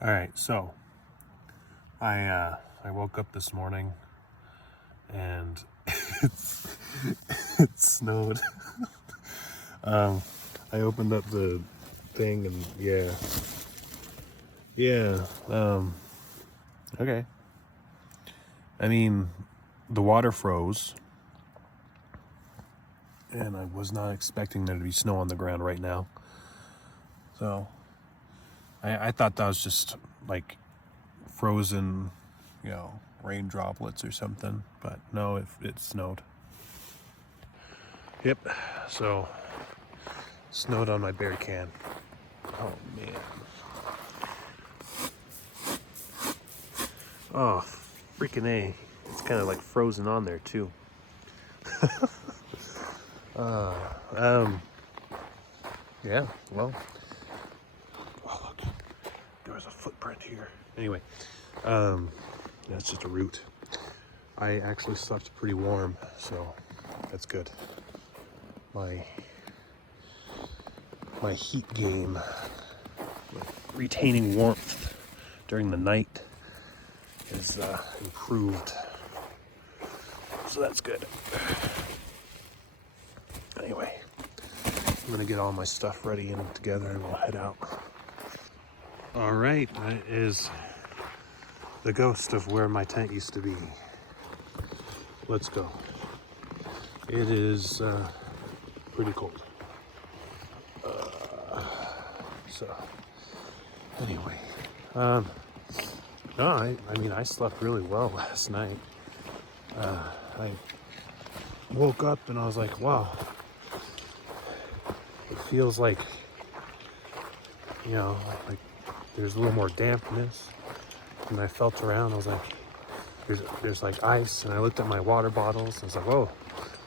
All right, so I woke up this morning and it's it snowed. I opened up the thing and yeah. Okay. I mean, the water froze, and I was not expecting there to be snow on the ground right now. So I thought that was just like frozen, rain droplets or something, but no, it snowed. Yep, so snowed on my beer can. Oh man. Oh, freaking A. It's kind of like frozen on there too. uh, um, yeah, well, oh look, there was a footprint here. Anyway, that's just a root. I actually slept pretty warm, so that's good. My heat game, retaining warmth during the night, is improved, so that's good. Anyway, I'm gonna get all my stuff ready and together and we'll head out. All right, that is the ghost of where my tent used to be. Let's go. It is pretty cold. So anyway, no, I mean, I slept really well last night. I woke up and I was like, wow, it feels like, like there's a little more dampness. And I felt around, I was like, there's like ice, and I looked at my water bottles, and I was like, whoa,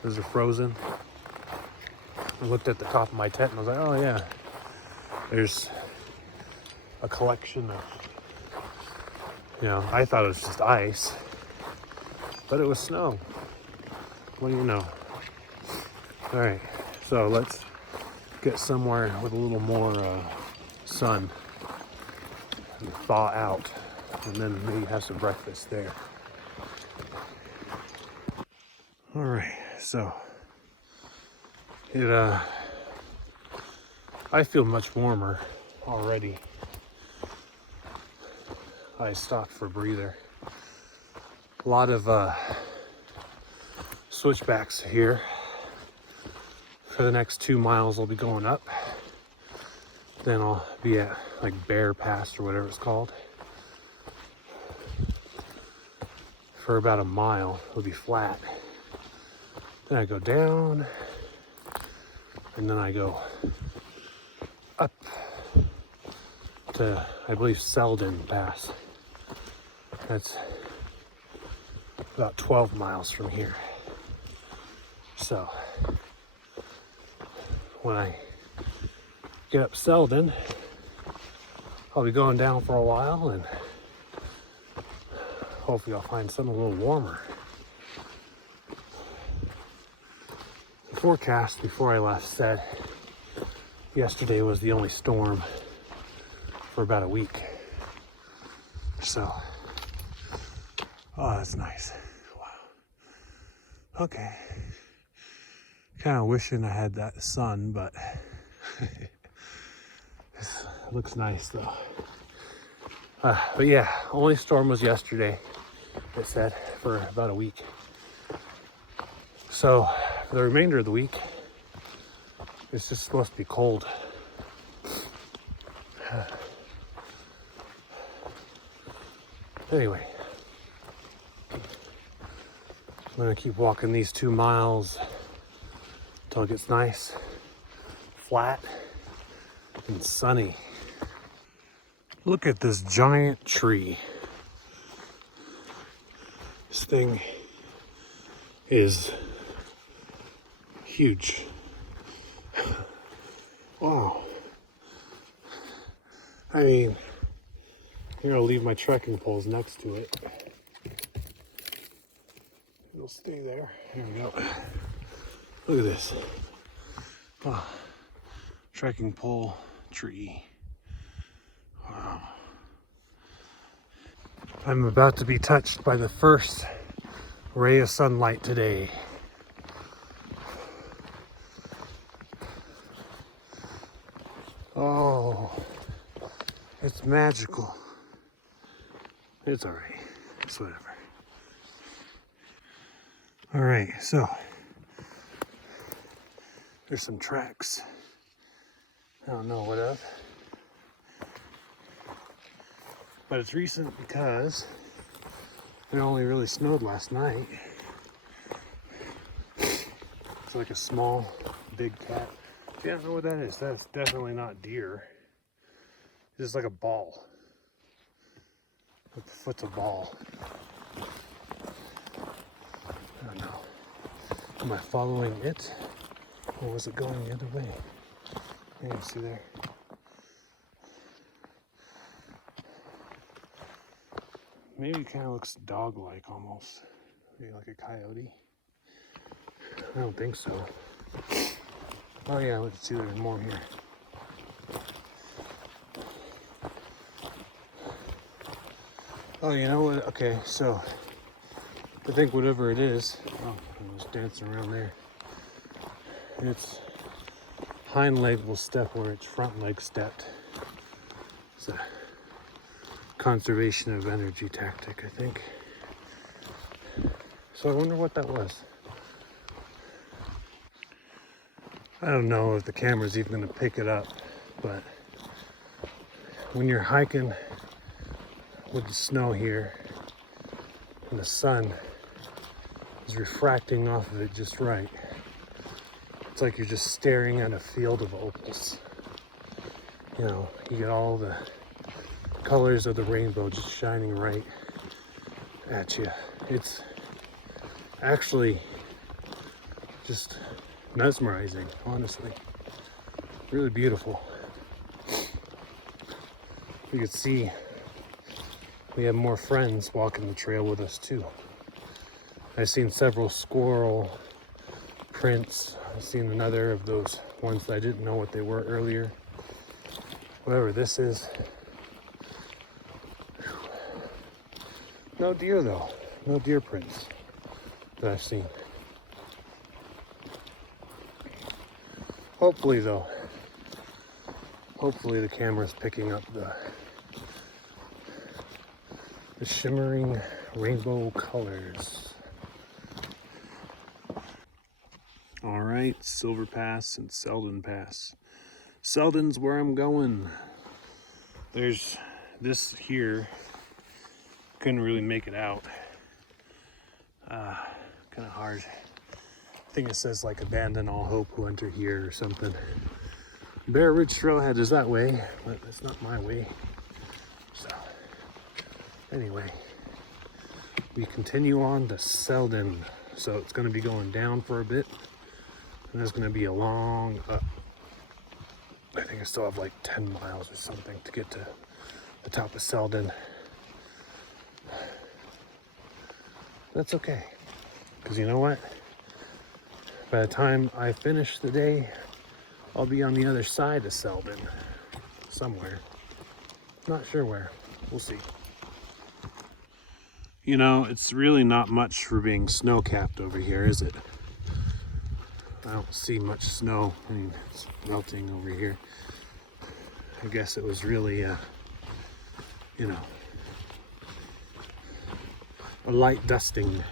those are frozen. I looked at the top of my tent, and I was like, oh yeah, there's a collection of, I thought it was just ice, but it was snow. What do you know? All right, so let's get somewhere with a little more sun and thaw out, and then maybe have some breakfast there. All right, so I feel much warmer already. I stopped for a breather. A lot of switchbacks here. For the next 2 miles, I'll be going up. Then I'll be at like Bear Pass or whatever it's called. For about a mile, it'll be flat. Then I go down, and then I go up to, I believe, Selden Pass. That's about 12 miles from here. So when I get up Selden, I'll be going down for a while, and hopefully I'll find something a little warmer. The forecast before I left said yesterday was the only storm for about a week. So, oh, that's nice. Wow. Okay. Kind of wishing I had that sun, but this looks nice though. But yeah, only storm was yesterday, it said, for about a week. So for the remainder of the week, it's just supposed to be cold. Anyway, I'm gonna keep walking these 2 miles until it gets nice, flat, and sunny. Look at this giant tree. This thing is huge. Wow. I mean, I'm gonna leave my trekking poles next to it. It'll stay there. Here we go. Look at this. Oh, trekking pole tree. Wow. I'm about to be touched by the first ray of sunlight today. Oh, it's magical. It's all right. It's whatever. All right, so there's some tracks. I don't know what of, but it's recent because it only really snowed last night. It's like a small, big cat. If you don't know what that is, that's definitely not deer. It's just like a ball. The foot's a ball. I don't know. Am I following it? Or was it going the other way? Yeah, see there? Maybe it kind of looks dog-like almost. Maybe like a coyote. I don't think so. Oh yeah, let's see, there's more here. Oh, you know what? Okay, so I think whatever it is, oh, I was dancing around there. Its hind leg will step where its front leg stepped. It's a conservation of energy tactic, I think. So I wonder what that was. I don't know if the camera's even going to pick it up, but when you're hiking with the snow here and the sun is refracting off of it just right, it's like you're just staring at a field of opals. You know, you get all the colors of the rainbow just shining right at you. It's actually just mesmerizing, honestly. Really beautiful. You can see we have more friends walking the trail with us too. I've seen several squirrel prints. I've seen another of those ones that I didn't know what they were earlier. Whatever this is. No deer though. No deer prints that I've seen. Hopefully though, hopefully the camera's picking up the shimmering rainbow colors. All right, Silver Pass and Selden Pass. Selden's where I'm going. There's this here, couldn't really make it out. Kind of hard. I think it says like abandon all hope who enter here or something. Bear Ridge Trailhead is that way, but it's not my way. So anyway, we continue on to Selden. So it's going to be going down for a bit, and there's going to be a long up. I think I still have like 10 miles or something to get to the top of Selden. That's okay, because you know what? By the time I finish the day, I'll be on the other side of Selden, somewhere. Not sure where. We'll see. You know, it's really not much for being snow-capped over here, is it? I don't see much snow. I mean, it's melting over here. I guess it was really, you know, a light dusting,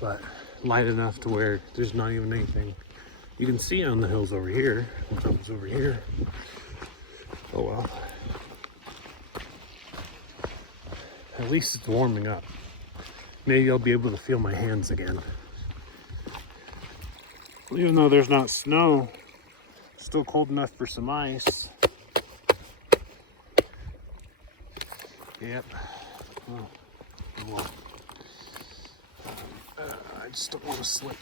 but light enough to where there's not even anything you can see on the hills over here. What comes over here? Oh well. At least it's warming up. Maybe I'll be able to feel my hands again. Even though there's not snow, it's still cold enough for some ice. Yep. Well, well. I just don't want to slip.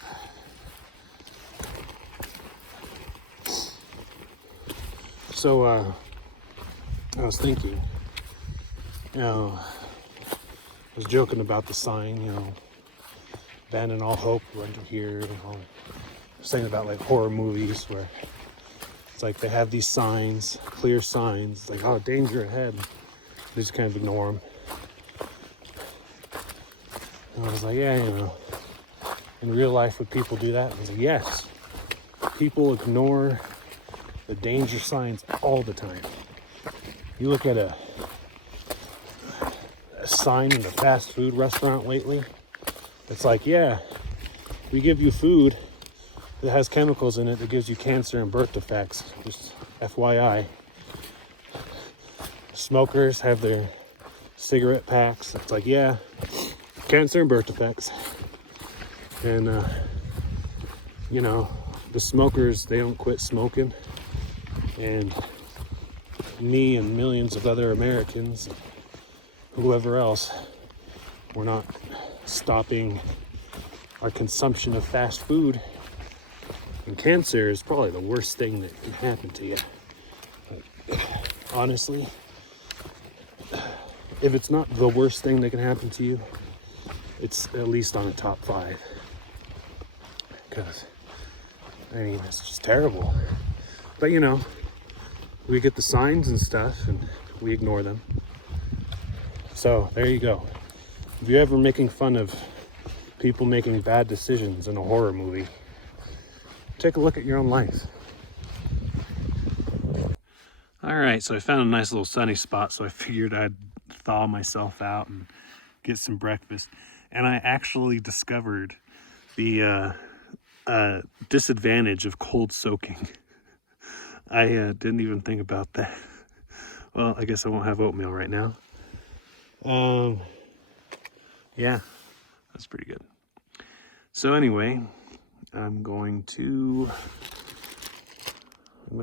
So, I was thinking, you know, I was joking about the sign, you know, abandon all hope, run to here, you know, saying about like horror movies where it's like they have these signs, clear signs, like, oh, danger ahead. They just kind of ignore them. And I was like, yeah, you know, in real life, would people do that? And I was like, yes. People ignore the danger signs all the time. You look at a sign in a fast food restaurant lately, it's like, yeah, we give you food that has chemicals in it that gives you cancer and birth defects. Just FYI. Smokers have their cigarette packs. It's like, yeah, cancer and birth defects. And, you know, the smokers, they don't quit smoking. And me and millions of other Americans, whoever else, we're not stopping our consumption of fast food. And cancer is probably the worst thing that can happen to you. But honestly, if it's not the worst thing that can happen to you, it's at least on the top 5. Because, I mean, it's just terrible. But you know, we get the signs and stuff and we ignore them. So there you go. If you're ever making fun of people making bad decisions in a horror movie, take a look at your own life. All right, so I found a nice little sunny spot, so I figured I'd thaw myself out and get some breakfast. And I actually discovered the disadvantage of cold soaking. I didn't even think about that. Well, I guess I won't have oatmeal right now. Yeah, that's pretty good. So anyway, I'm gonna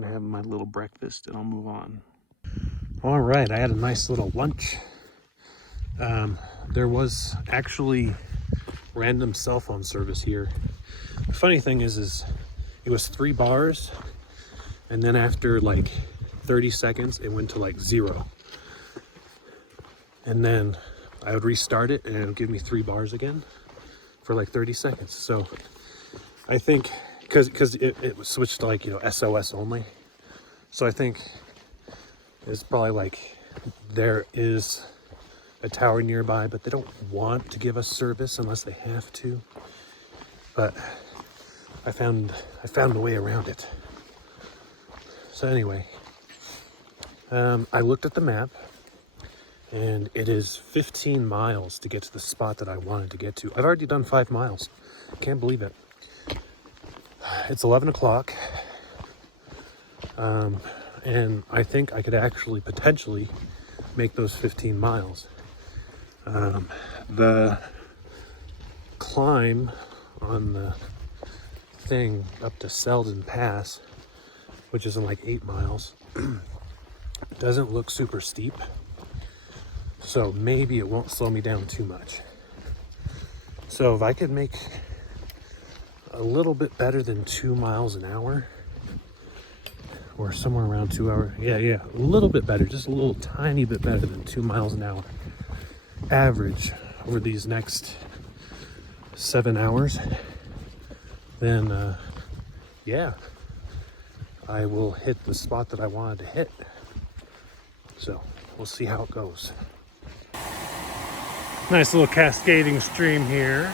have my little breakfast and I'll move on. All right, I had a nice little lunch. There was actually random cell phone service here. The funny thing is it was 3 bars, and then after like 30 seconds, it went to like 0. And then I would restart it and it would give me 3 bars again for like 30 seconds. So I think, because it was switched to like, you know, SOS only. So I think it's probably like there is a tower nearby, but they don't want to give us service unless they have to. But I found a way around it. So anyway, I looked at the map, and it is 15 miles to get to the spot that I wanted to get to. I've already done 5 miles. Can't believe it. It's 11 o'clock. And I think I could actually potentially make those 15 miles. The climb on the thing up to Selden Pass, which is in like 8 miles, doesn't look super steep. So maybe it won't slow me down too much. So if I could make a little bit better than 2 miles an hour, or somewhere around 2 hours. Yeah, a little bit better, just a little tiny bit better than 2 miles an hour average over these next 7 hours. Then, yeah, I will hit the spot that I wanted to hit. So we'll see how it goes. Nice little cascading stream here.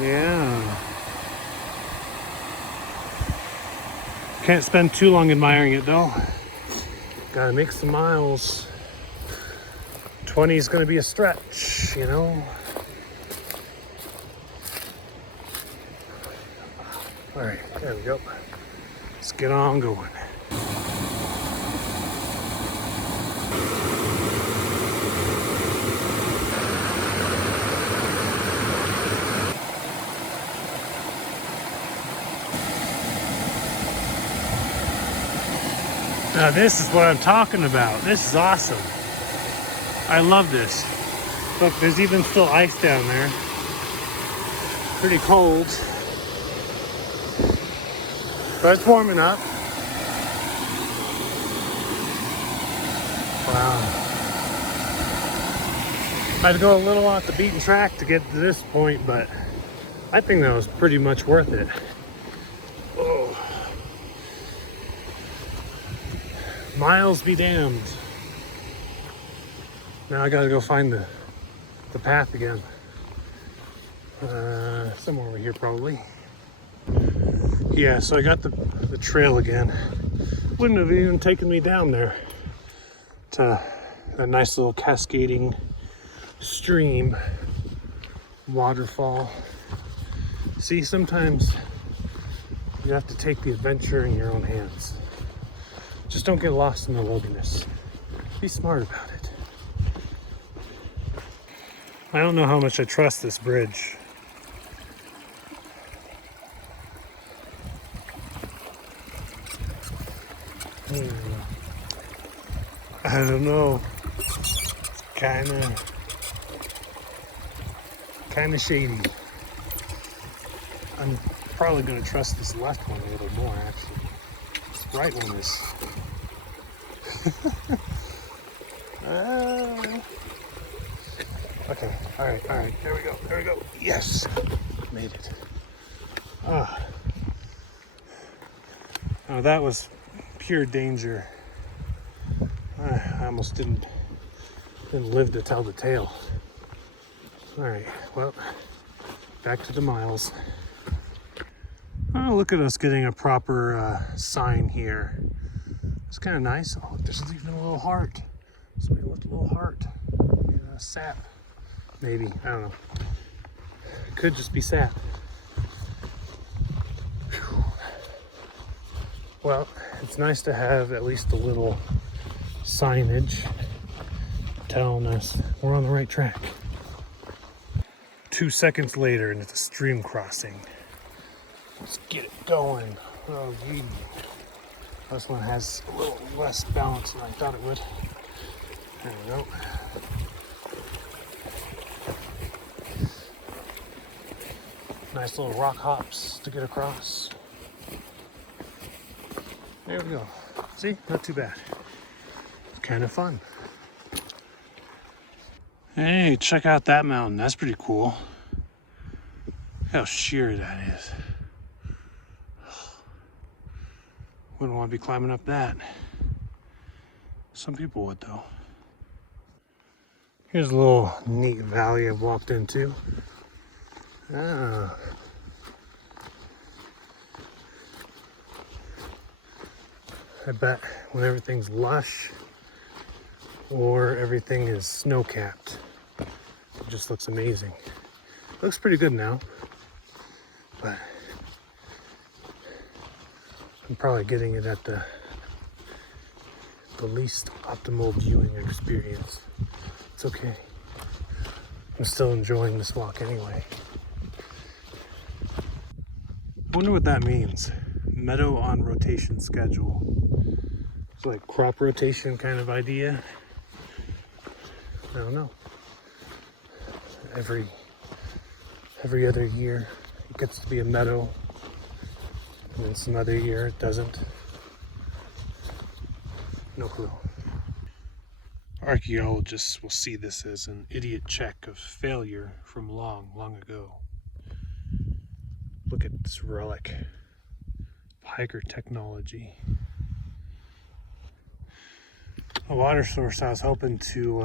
Yeah. Can't spend too long admiring it though. Gotta make some miles. 20 is gonna be a stretch, you know. All right, there we go. Let's get on going. Now this is what I'm talking about. This is awesome. I love this. Look, there's even still ice down there. Pretty cold. But it's warming up. Wow. I had to go a little off the beaten track to get to this point, but I think that was pretty much worth it. Oh. Miles be damned. Now I gotta go find the path again. Somewhere over here probably. Yeah, so I got the trail again. Wouldn't have even taken me down there to a nice little cascading stream, waterfall. See, sometimes you have to take the adventure in your own hands. Just don't get lost in the wilderness. Be smart about it. I don't know how much I trust this bridge. I don't know. Kinda shady. I'm probably gonna trust this left one a little more, actually. This right one is. Okay, all right, there we go. Yes, made it. Oh, that was pure danger. I almost didn't live to tell the tale. All right, well, back to the miles. Oh, look at us getting a proper sign here. It's kind of nice. Oh, look, there's even a little heart. Somebody left a little heart. Sap, maybe. I don't know. It could just be sap. Whew. Well, it's nice to have at least a little signage telling us we're on the right track. 2 seconds later, and it's a stream crossing. Let's get it going. Oh, gee. This one has a little less balance than I thought it would. There we go. Nice little rock hops to get across. There we go. See, not too bad. It's kind of fun. Hey, check out that mountain. That's pretty cool. How sheer that is. Wouldn't want to be climbing up that. Some people would, though. Here's a little neat valley I've walked into. Ah. I bet when everything's lush or everything is snow-capped, it just looks amazing. Looks pretty good now, but I'm probably getting it at the least optimal viewing experience. It's okay. I'm still enjoying this walk anyway. I wonder what that means. Meadow on rotation schedule. It's like crop rotation kind of idea. I don't know. Every other year it gets to be a meadow, and then some other year it doesn't. No clue. Archaeologists will see this as an idiot check of failure from long, long ago. Look at this relic of hiker technology. A water source I was hoping to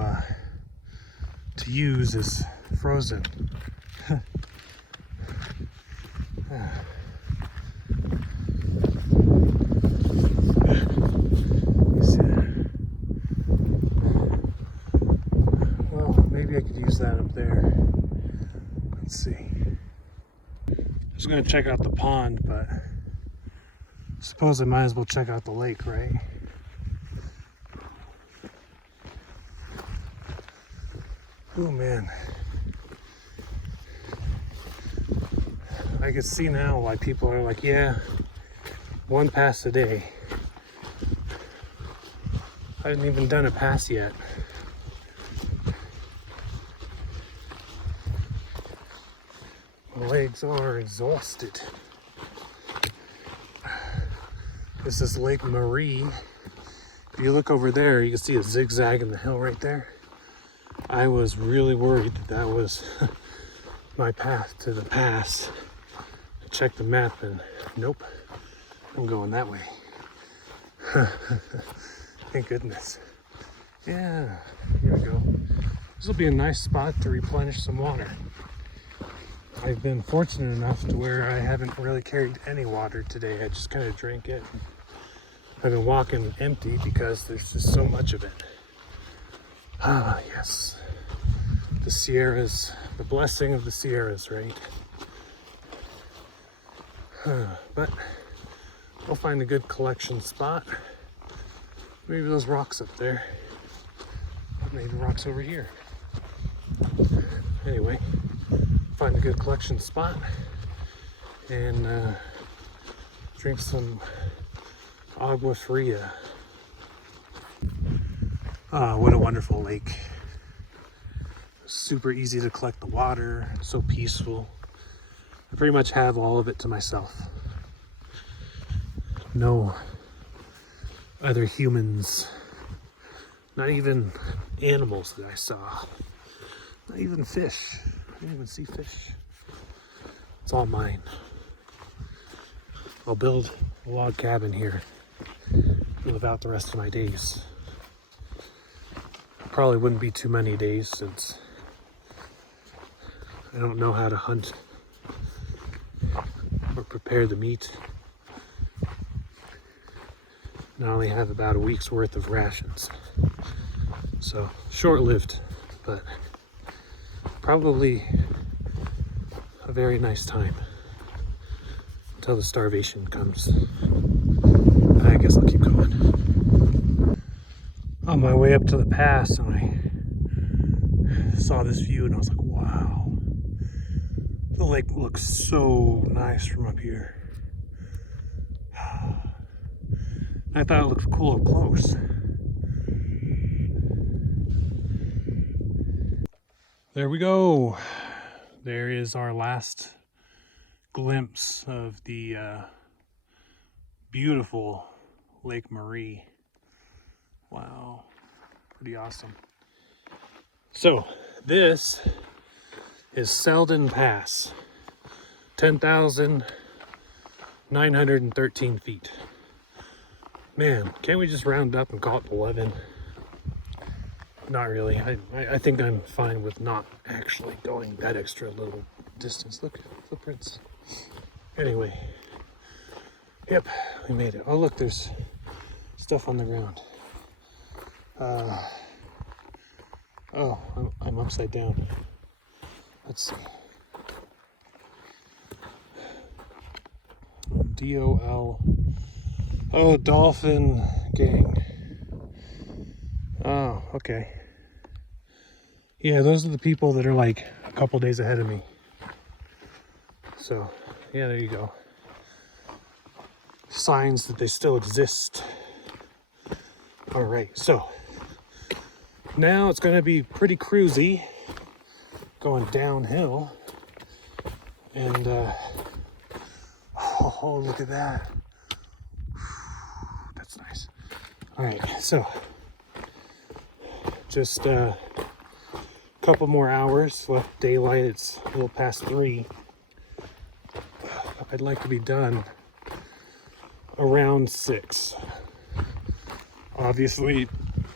use is frozen. Well, maybe I could use that up there. Let's see. I was going to check out the pond, but I suppose I might as well check out the lake, right? Oh man, I can see now why people are like, yeah, 1 pass a day. I haven't even done a pass yet. My legs are exhausted. This is Lake Marie. If you look over there, you can see a zigzag in the hill right there. I was really worried that was my path to the pass. I checked the map and nope, I'm going that way. Thank goodness. Yeah, here we go. This will be a nice spot to replenish some water. I've been fortunate enough to where I haven't really carried any water today. I just kind of drank it. I've been walking empty because there's just so much of it. Ah, yes. The Sierras, the blessing of the Sierras, right? But we'll find a good collection spot. Maybe those rocks up there. Maybe rocks over here. Anyway, find a good collection spot and drink some agua fria. Ah, what a wonderful lake. Super easy to collect the water, so peaceful. I pretty much have all of it to myself. No other humans, not even animals that I saw, not even fish. I didn't even see fish. It's all mine. I'll build a log cabin here and live out the rest of my days. Probably wouldn't be too many days since I don't know how to hunt or prepare the meat. And I only have about a week's worth of rations. So short-lived, but probably a very nice time until the starvation comes. I guess I'll keep going. On my way up to the pass, and I saw this view and I was like, wow. The lake looks so nice from up here. I thought it looked cool up close. There we go. There is our last glimpse of the beautiful Lake Marie. Wow, pretty awesome. So this is Selden Pass, 10,913 feet. Man, can't we just round up and call it 11? Not really. I think I'm fine with not actually going that extra little distance. Look, footprints. Anyway, yep, we made it. Oh, look, there's stuff on the ground. Oh, I'm upside down. Let's see. DOL. Oh, Dolphin Gang. Oh, okay. Yeah, those are the people that are like a couple days ahead of me. So, yeah, there you go. Signs that they still exist. All right, so now it's going to be pretty cruisy going downhill. And, oh, look at that. That's nice. All right, so just a couple more hours left daylight. It's a little past 3. I'd like to be done around 6. Obviously,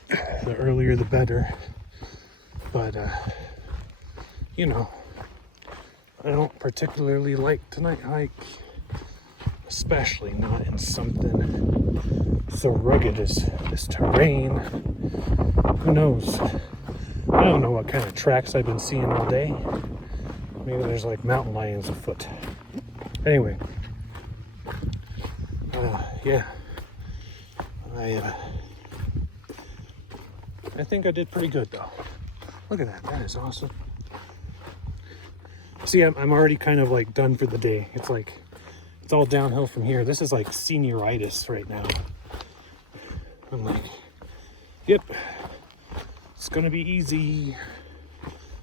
the earlier the better. But, you know, I don't particularly like to night hike, especially not in something so rugged as this terrain. Who knows? I don't know what kind of tracks I've been seeing all day. Maybe there's like mountain lions afoot. Anyway, yeah, I think I did pretty good though. Look at that, that is awesome. See, I'm already kind of like done for the day. It's like, it's all downhill from here. This is like senioritis right now. I'm like, yep, it's gonna be easy,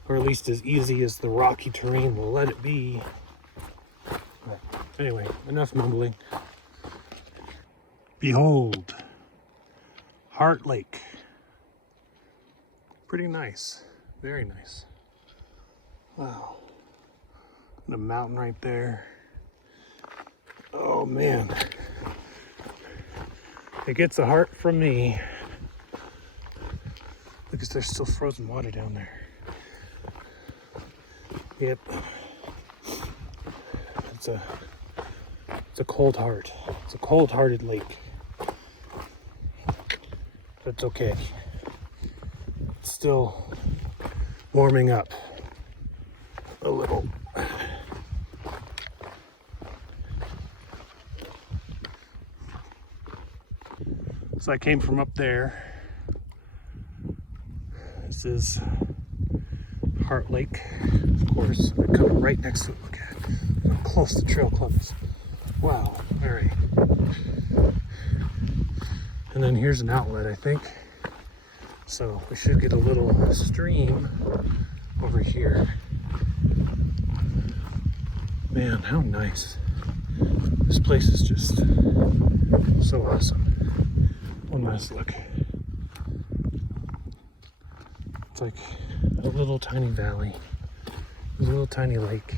or at least as easy as the rocky terrain will let it be. But anyway, enough mumbling. Behold, Heart Lake. Pretty nice, very nice. Wow, and a mountain right there. Oh man, it gets a heart from me because there's still frozen water down there. Yep. It's a cold heart. It's a cold-hearted lake. But it's okay. It's still warming up a little. So I came from up there. This is Heart Lake, of course. I'm coming right next to it. Look at how close the trail club is. Wow. All right. And then here's an outlet, I think. So we should get a little stream over here. Man, how nice. This place is just so awesome. One last look. It's like a little tiny valley, a little tiny lake.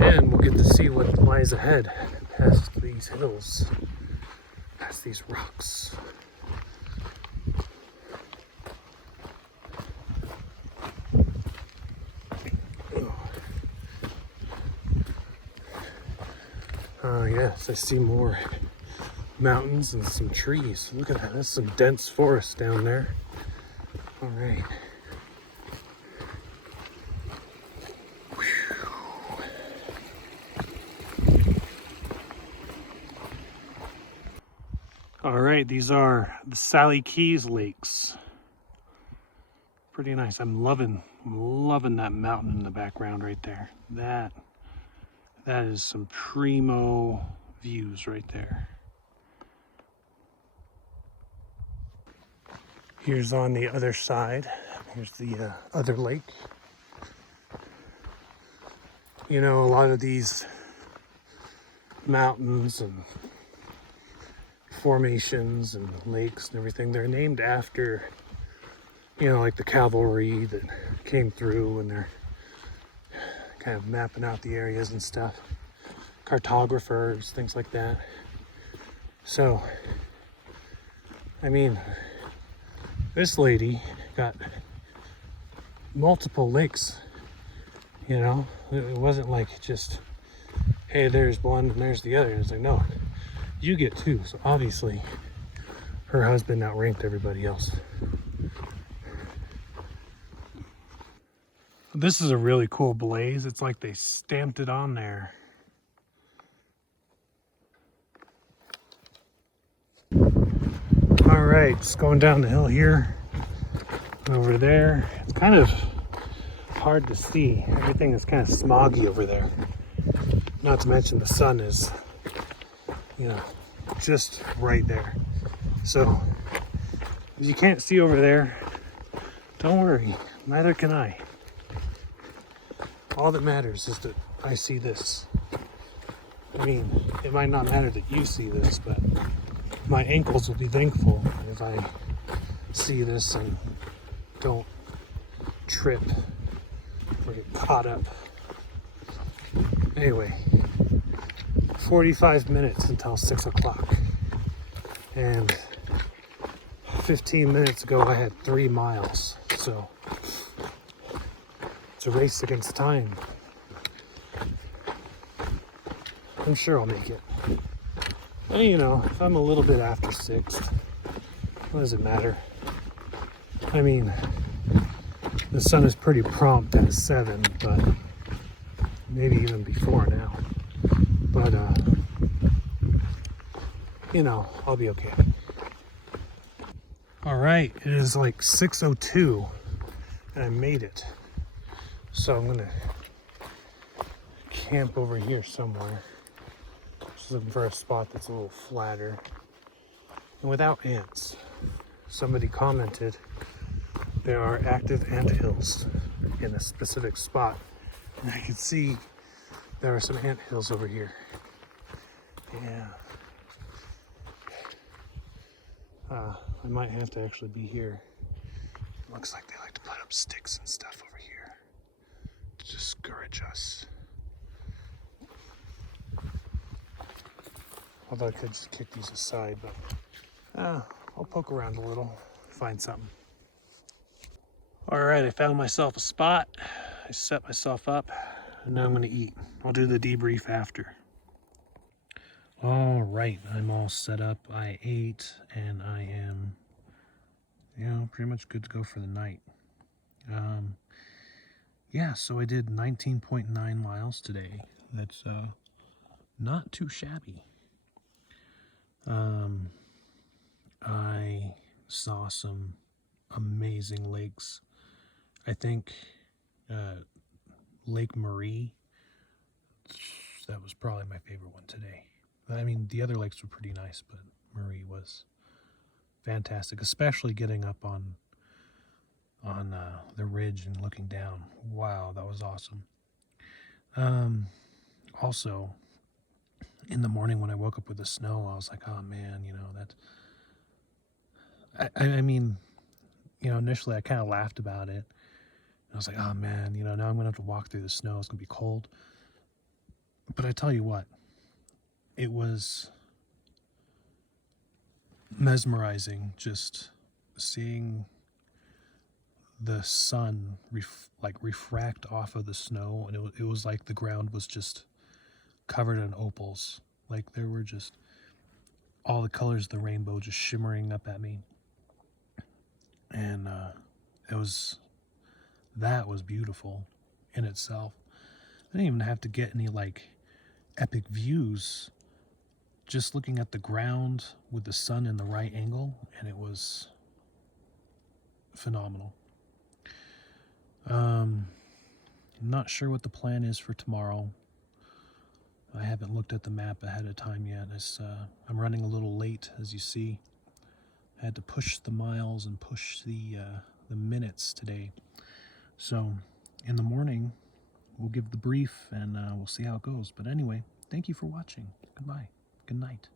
And we'll get to see what lies ahead past these hills, past these rocks. Yes, I see more mountains and some trees. Look at that, that's some dense forest down there. All right. All right, these are the Sally Keys Lakes. Pretty nice. I'm loving that mountain in the background right there. That is some primo views right there. Here's on the other side. Here's the other lake. You know, a lot of these mountains and formations and lakes and everything, they're named after, you know, like the cavalry that came through and they're kind of mapping out the areas and stuff. Cartographers, things like that. So, I mean, this lady got multiple lakes, you know? It wasn't like just, hey, there's one and there's the other. It's like, no, you get two. So obviously her husband outranked everybody else. This is a really cool blaze. It's like they stamped it on there. All right, just going down the hill here, over there. It's kind of hard to see. Everything is kind of smoggy over there. Not to mention the sun is, you know, just right there. So if you can't see over there, don't worry, neither can I. All that matters is that I see this. I mean, it might not matter that you see this, but my ankles will be thankful if I see this and don't trip or get caught up. Anyway, 45 minutes until 6 o'clock. And 15 minutes ago I had 3 miles. So it's a race against time. I'm sure I'll make it. And, you know, if I'm a little bit after 6, what does it matter? I mean, the sun is pretty prompt at 7, but maybe even before now. But, you know, I'll be okay. All right, it is like 6:02, and I made it. So I'm gonna camp over here somewhere. Just looking for a spot that's a little flatter and without ants. Somebody commented there are active ant hills in a specific spot, and I can see there are some ant hills over here. Yeah. I might have to actually be here. Looks like they like to put up sticks and stuff over here to discourage us. Although I could just kick these aside, but I'll poke around a little, find something. All right, I found myself a spot. I set myself up, and now I'm gonna eat. I'll do the debrief after. All right, I'm all set up. I ate, and I am, pretty much good to go for the night. Yeah, so I did 19.9 miles today. That's not too shabby. I saw some amazing lakes. I think Lake Marie, that was probably my favorite one today. I mean, the other lakes were pretty nice, but Marie was fantastic, especially getting up on the ridge and looking down. Wow, that was awesome. Also, in the morning when I woke up with the snow, I was like, oh man, I mean, initially I kind of laughed about it. I was like, oh man, now I'm going to have to walk through the snow. It's going to be cold. But I tell you what, it was mesmerizing just seeing the sun refract off of the snow, and it was like the ground was just covered in opals. Like there were just all the colors of the rainbow just shimmering up at me. And that was beautiful in itself. I didn't even have to get any epic views, just looking at the ground with the sun in the right angle, and it was phenomenal. I'm not sure what the plan is for tomorrow. I haven't looked at the map ahead of time yet. I'm running a little late, as you see. I had to push the miles and push the minutes today. So in the morning, we'll give the brief and we'll see how it goes. But anyway, thank you for watching. Goodbye. Good night.